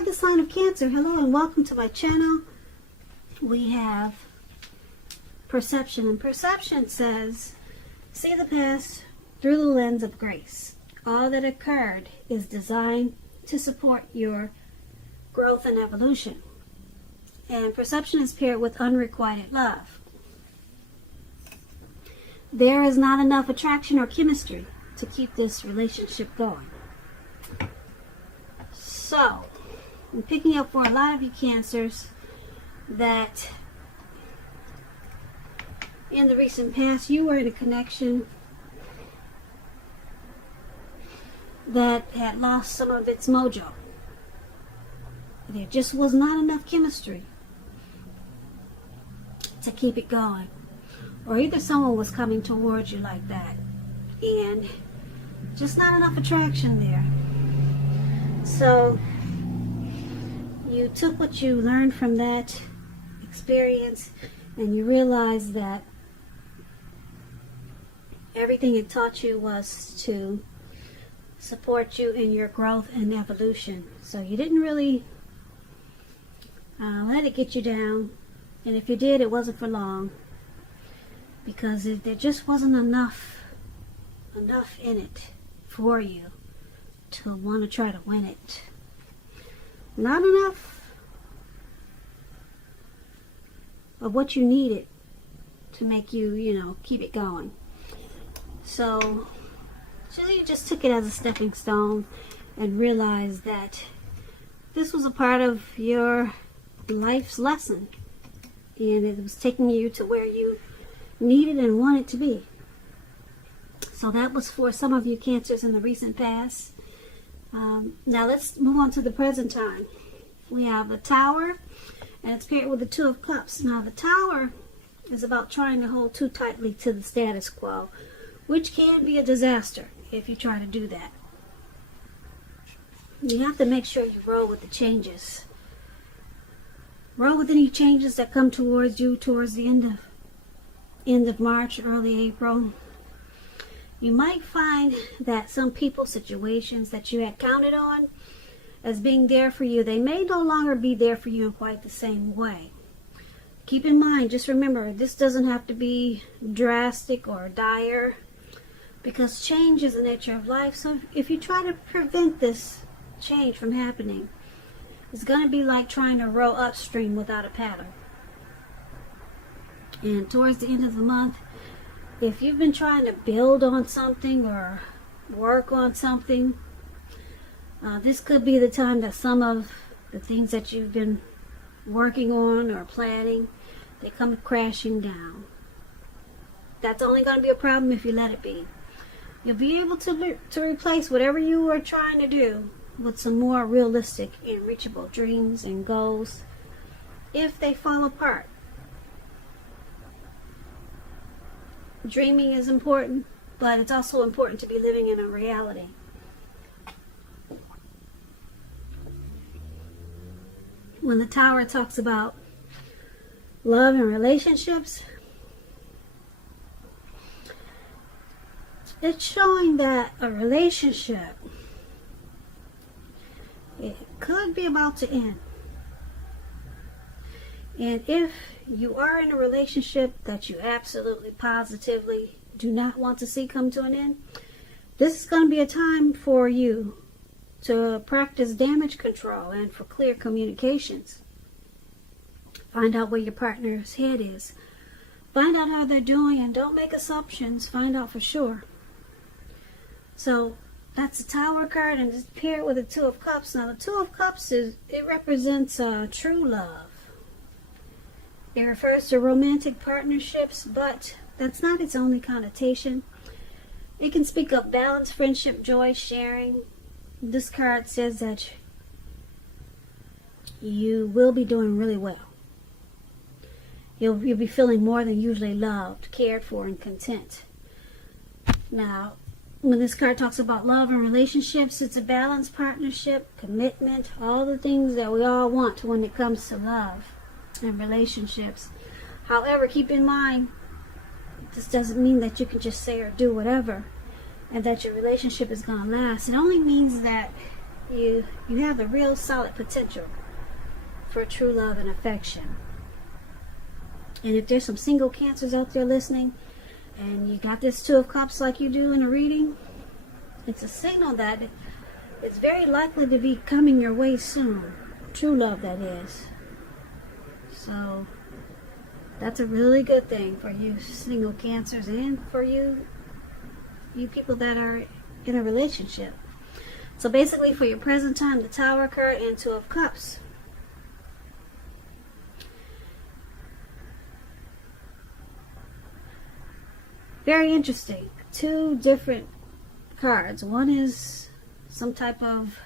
For the sign of Cancer, hello and welcome to my channel. We have perception, and perception says, see the past through the lens of grace. All that occurred is designed to support your growth and evolution. And perception is paired with unrequited love. There is not enough attraction or chemistry to keep this relationship going. So, I'm picking up for a lot of you Cancers that in the recent past you were in a connection that had lost some of its mojo. There just was not enough chemistry to keep it going. Or either someone was coming towards you like that and just not enough attraction there. So you took what you learned from that experience and you realized that everything it taught you was to support you in your growth and evolution. So you didn't really let it get you down, and if you did, it wasn't for long, because there just wasn't enough in it for you to want to try to win it. Not enough of what you needed to make you, keep it going. So you just took it as a stepping stone and realized that this was a part of your life's lesson, and it was taking you to where you needed and wanted to be. So that was for some of you Cancers in the recent past. Now let's move on to the present time. We have the Tower, and it's paired with the Two of Cups. Now the Tower is about trying to hold too tightly to the status quo, which can be a disaster if you try to do that. You have to make sure you roll with the changes. Roll with any changes that come towards you towards the end of March, early April. You might find that some people, situations that you had counted on as being there for you, they may no longer be there for you in quite the same way. Keep in mind, just remember, this doesn't have to be drastic or dire, because change is the nature of life. So if you try to prevent this change from happening, it's going to be like trying to row upstream without a paddle. And towards the end of the month, if you've been trying to build on something or work on something, this could be the time that some of the things that you've been working on or planning, they come crashing down. That's only going to be a problem if you let it be. You'll be able to replace whatever you were trying to do with some more realistic and reachable dreams and goals if they fall apart. Dreaming is important, but it's also important to be living in a reality. When the Tower talks about love and relationships, it's showing that a relationship, it could be about to end. And if you are in a relationship that you absolutely positively do not want to see come to an end, this is going to be a time for you to practice damage control and for clear communications. Find out where your partner's head is. Find out how they're doing, and don't make assumptions. Find out for sure. So that's the Tower card, and it's paired with the Two of Cups. Now the Two of Cups it represents true love. It refers to romantic partnerships, but that's not its only connotation. It can speak of balance, friendship, joy, sharing. This card says that you will be doing really well. You'll be feeling more than usually loved, cared for, and content. Now, when this card talks about love and relationships, it's a balanced partnership, commitment, all the things that we all want when it comes to love and relationships. However, keep in mind, this doesn't mean that you can just say or do whatever and that your relationship is going to last. It only means that you have a real solid potential for true love and affection. And if there's some single Cancers out there listening, and you got this Two of Cups like you do in a reading, it's a signal that it's very likely to be coming your way soon. True love, that is. So that's a really good thing for you single Cancers, and for you people that are in a relationship. So basically, for your present time, the Tower card and Two of Cups. Very interesting. Two different cards. One is some type of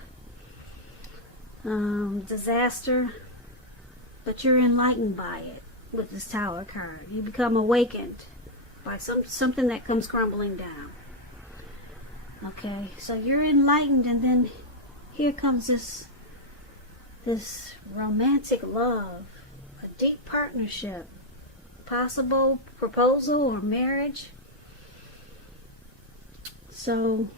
disaster, but you're enlightened by it with this Tower card. You become awakened by something that comes crumbling down. Okay, so you're enlightened, and then here comes this romantic love, a deep partnership, possible proposal or marriage. So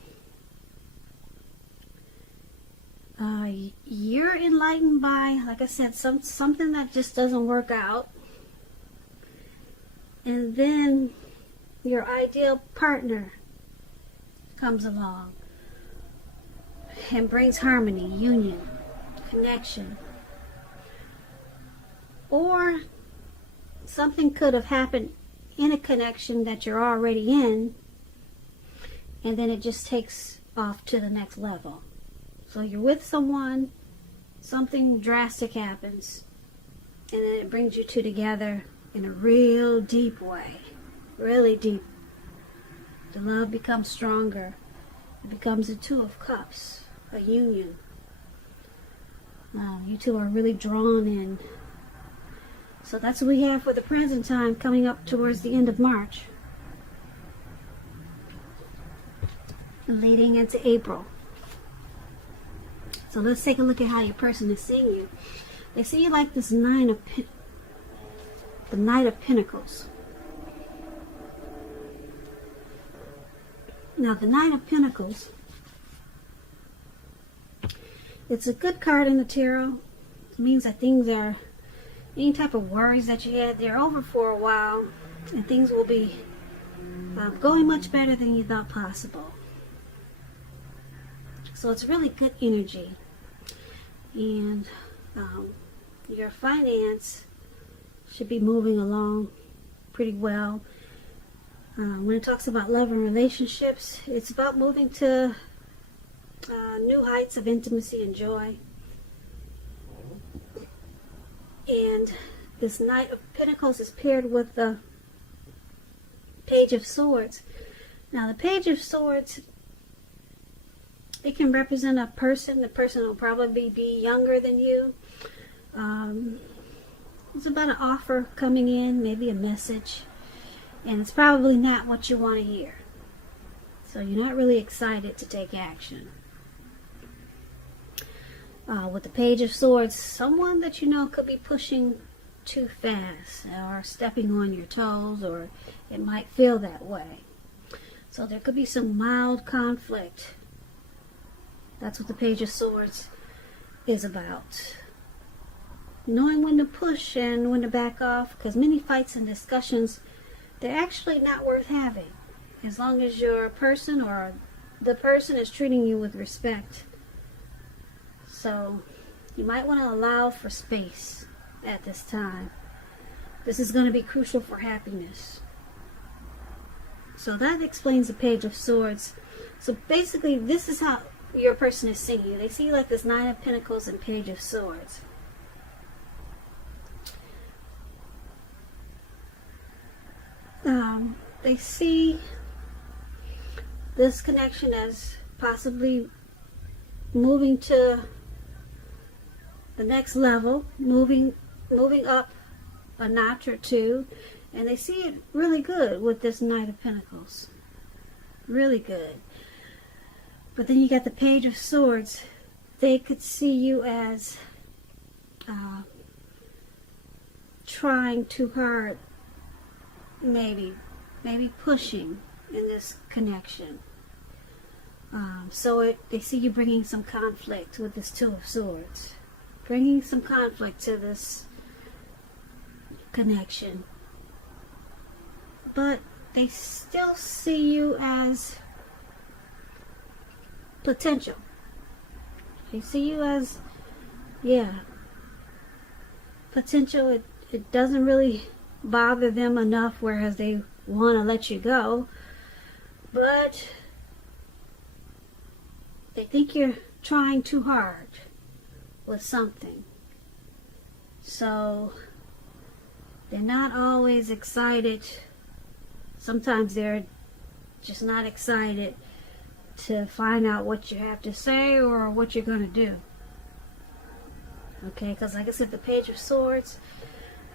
you're enlightened by, like I said, something that just doesn't work out, and then your ideal partner comes along and brings harmony, union, connection. Or something could have happened in a connection that you're already in, and then it just takes off to the next level. So you're with someone, something drastic happens, and then it brings you two together in a real deep way. Really deep. The love becomes stronger. It becomes a Two of Cups, a union. You two are really drawn in. So that's what we have for the present time, coming up towards the end of March, leading into April. So let's take a look at how your person is seeing you. They see you like this the Knight of Pentacles. Now, the Knight of Pentacles, it's a good card in the tarot. It means that things are, any type of worries that you had, they're over for a while, and things will be going much better than you thought possible. So it's really good energy. And your finance should be moving along pretty well. When it talks about love and relationships, it's about moving to new heights of intimacy and joy. And this Knight of Pentacles is paired with the Page of Swords. Now, the Page of Swords, it can represent a person. The person will probably be younger than you. It's about an offer coming in, maybe a message. And it's probably not what you want to hear. So you're not really excited to take action. With the Page of Swords, someone that you know could be pushing too fast or stepping on your toes, or it might feel that way. So there could be some mild conflict. That's what the Page of Swords is about. Knowing when to push and when to back off, because many fights and discussions, they're actually not worth having, as long as your person or the person is treating you with respect. So you might want to allow for space at this time. This is going to be crucial for happiness. So that explains the Page of Swords. So basically, this is how your person is seeing you. They see you like this Nine of Pentacles and Page of Swords. They see this connection as possibly moving to the next level, moving up a notch or two, and they see it really good with this Knight of Pentacles. Really good. But then you got the Page of Swords. They could see you as trying too hard, maybe pushing in this connection. They see you bringing some conflict with this Two of Swords. Bringing some conflict to this connection. But they still see you as potential. They see you as, potential. It doesn't really bother them enough, whereas they want to let you go. But they think you're trying too hard with something. So they're not always excited. Sometimes they're just not excited to find out what you have to say or what you're going to do. Okay, because like I said, the Page of Swords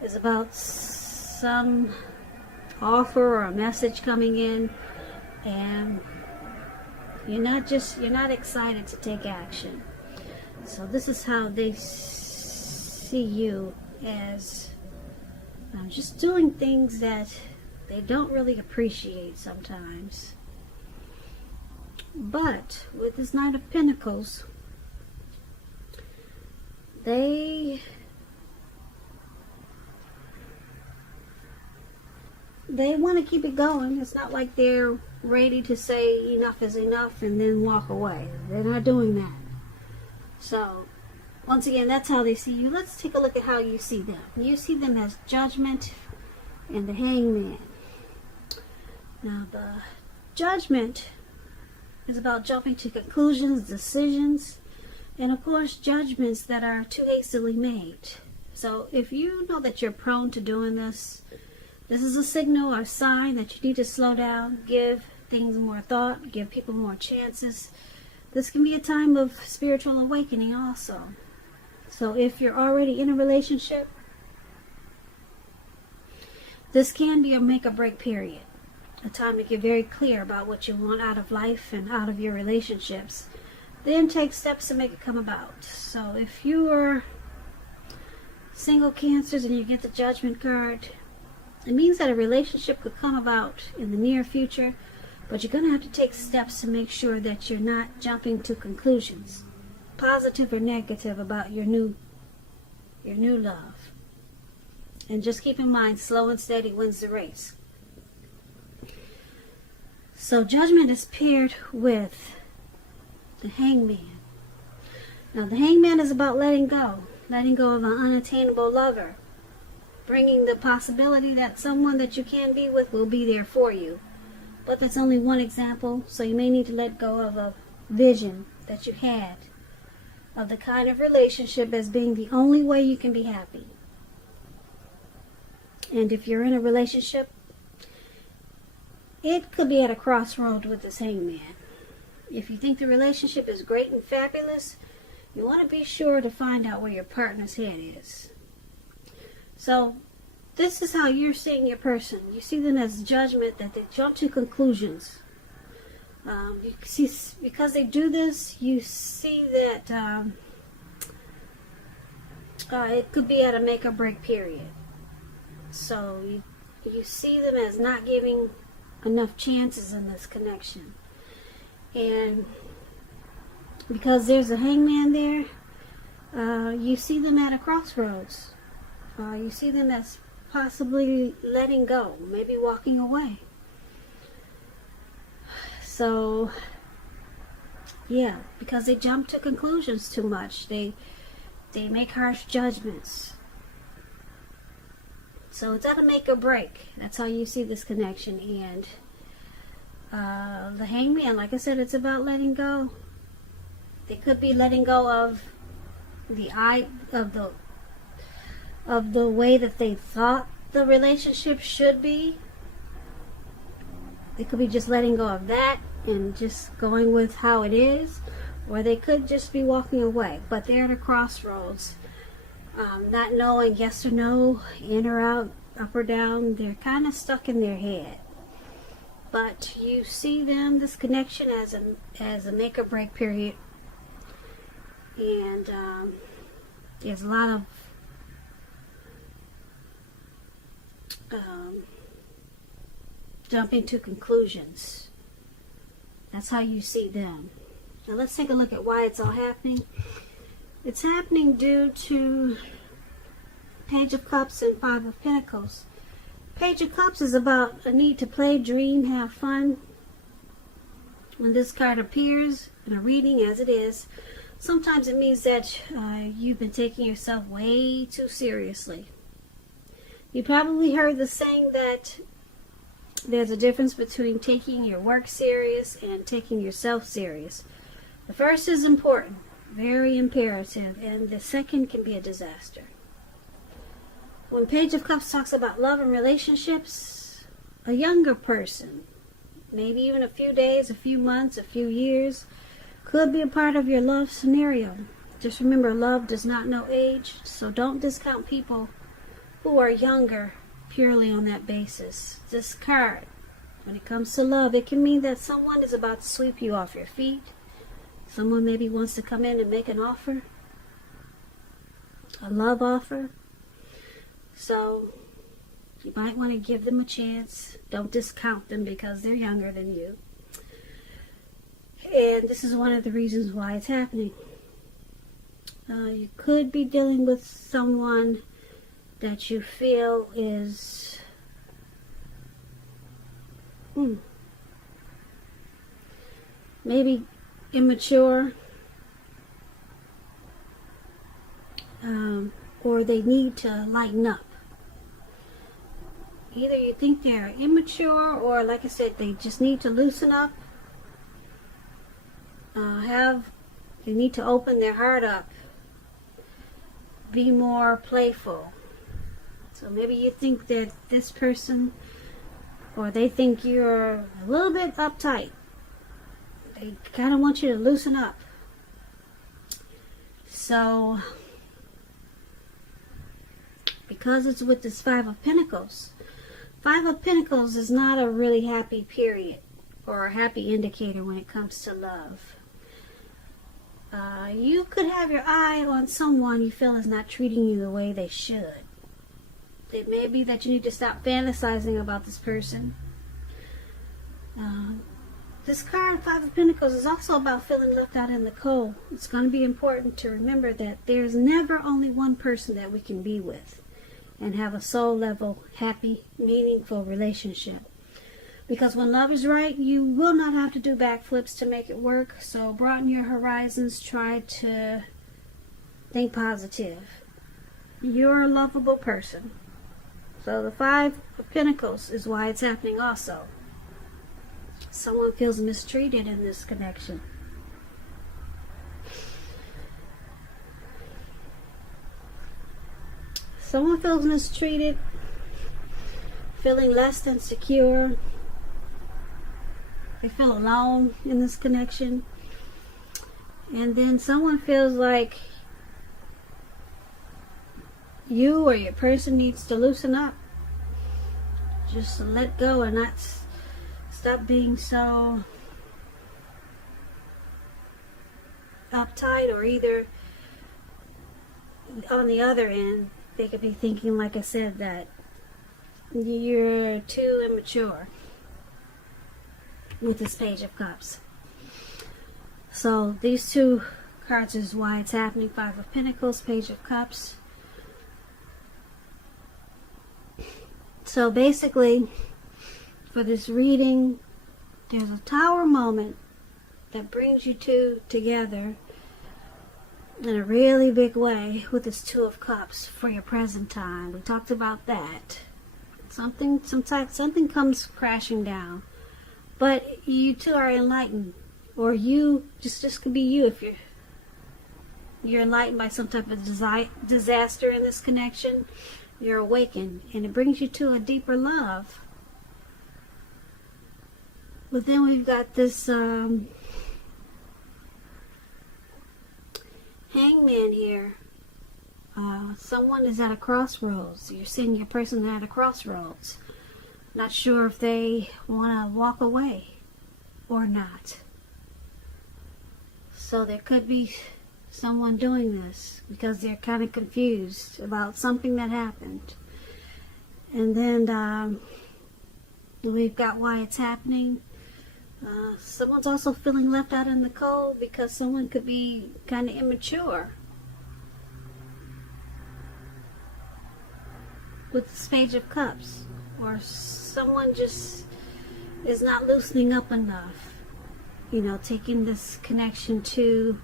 is about some offer or a message coming in, and you're not excited to take action. So this is how they see you, as just doing things that they don't really appreciate sometimes. But with this Knight of Pentacles, they want to keep it going. It's not like they're ready to say enough is enough and then walk away. They're not doing that. So, once again, that's how they see you. Let's take a look at how you see them. You see them as Judgment and the Hangman. Now, the Judgment is about jumping to conclusions, decisions, and of course, judgments that are too hastily made. So, if you know that you're prone to doing this, this is a signal or a sign that you need to slow down, give things more thought, give people more chances. This can be a time of spiritual awakening also. So if you're already in a relationship, this can be a make or break period. A time to get very clear about what you want out of life and out of your relationships. Then take steps to make it come about. So if you are single Cancers and you get the Judgment card, it means that a relationship could come about in the near future, but you're going to have to take steps to make sure that you're not jumping to conclusions, positive or negative, about your new love. And just keep in mind, slow and steady wins the race. So Judgment is paired with the Hangman. Now the Hangman is about letting go of an unattainable lover. Bringing the possibility that someone that you can be with will be there for you. But that's only one example, so you may need to let go of a vision that you had of the kind of relationship as being the only way you can be happy. And if you're in a relationship, it could be at a crossroad with this Hangman. If you think the relationship is great and fabulous, you want to be sure to find out where your partner's head is. So, this is how you're seeing your person. You see them as Judgment, that they jump to conclusions. You see, because they do this, you see that it could be at a make or break period. So you see them as not giving enough chances in this connection. And because there's a Hangman there, you see them at a crossroads. You see them as possibly letting go, maybe walking away. So, yeah, because they jump to conclusions too much. They make harsh judgments. So it's at a make or break. That's how you see this connection. And the Hangman, like I said, it's about letting go. They could be letting go of the way that they thought the relationship should be. They could be just letting go of that and just going with how it is, or they could just be walking away. But they're at a crossroads, not knowing yes or no, in or out, up or down. They're kind of stuck in their head. But you see them, this connection, as a make or break period. And there's a lot of jumping to conclusions. That's how you see them. Now let's take a look at why it's all happening. It's happening due to Page of Cups and Five of Pentacles. Page of Cups is about a need to play, dream, have fun. When this card appears in a reading, as it is, sometimes it means that you've been taking yourself way too seriously. You probably heard the saying that there's a difference between taking your work serious and taking yourself serious. The first is important, very imperative, and the second can be a disaster. When Page of Cups talks about love and relationships, a younger person, maybe even a few days, a few months, a few years, could be a part of your love scenario. Just remember, love does not know age, so don't discount people who are younger purely on that basis. This card, when it comes to love, it can mean that someone is about to sweep you off your feet. Someone maybe wants to come in and make an offer, a love offer. So you might want to give them a chance. Don't discount them because they're younger than you. And this is one of the reasons why it's happening. You could be dealing with someone that you feel is maybe immature, or they need to lighten up. Either you think they're immature, or like I said, they just need to loosen up. They need to open their heart up, be more playful. So maybe you think that this person, or they think you're a little bit uptight. They kind of want you to loosen up. So, because it's with this Five of Pentacles, Five of Pentacles is not a really happy period or a happy indicator when it comes to love. You could have your eye on someone you feel is not treating you the way they should. It may be that you need to stop fantasizing about this person. This card, Five of Pentacles, is also about feeling left out in the cold. It's going to be important to remember that there's never only one person that we can be with and have a soul level, happy, meaningful relationship. Because when love is right, you will not have to do backflips to make it work. So broaden your horizons. Try to think positive. You're a lovable person. So the Five of Pentacles is why it's happening also. Someone feels mistreated in this connection. Someone feels mistreated, feeling less than secure. They feel alone in this connection. And then someone feels like you or your person needs to loosen up. Just let go and not stop being so uptight, or either on the other end, they could be thinking, like I said, that you're too immature with this Page of Cups. So these two cards is why it's happening. Five of Pentacles, Page of Cups. So basically, for this reading, there's a Tower moment that brings you two together in a really big way with this Two of Cups for your present time. We talked about that. Something comes crashing down, but you two are enlightened, or you just could be you if you're enlightened by some type of disaster in this connection. You're awakened, and it brings you to a deeper love. But then we've got this Hangman here. Someone is at a crossroads. You're seeing your person at a crossroads. Not sure if they want to walk away or not. So there could be someone doing this because they're kind of confused about something that happened. And then we've got why it's happening. Someone's also feeling left out in the cold because someone could be kind of immature. With the Page of Cups. Or someone just is not loosening up enough. You know, taking this connection too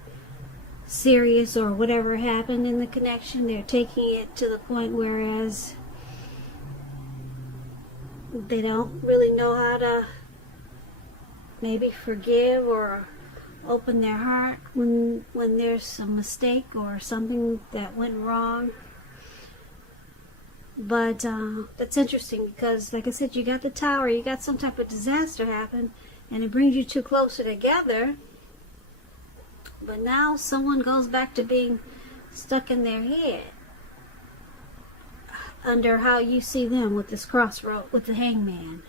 serious, or whatever happened in the connection, they're taking it to the point whereas they don't really know how to maybe forgive or open their heart when there's some mistake or something that went wrong. But that's interesting because, like I said, you got the Tower, you got some type of disaster happen, and it brings you two closer together. But now someone goes back to being stuck in their head under how you see them with this crossroad, with the Hangman.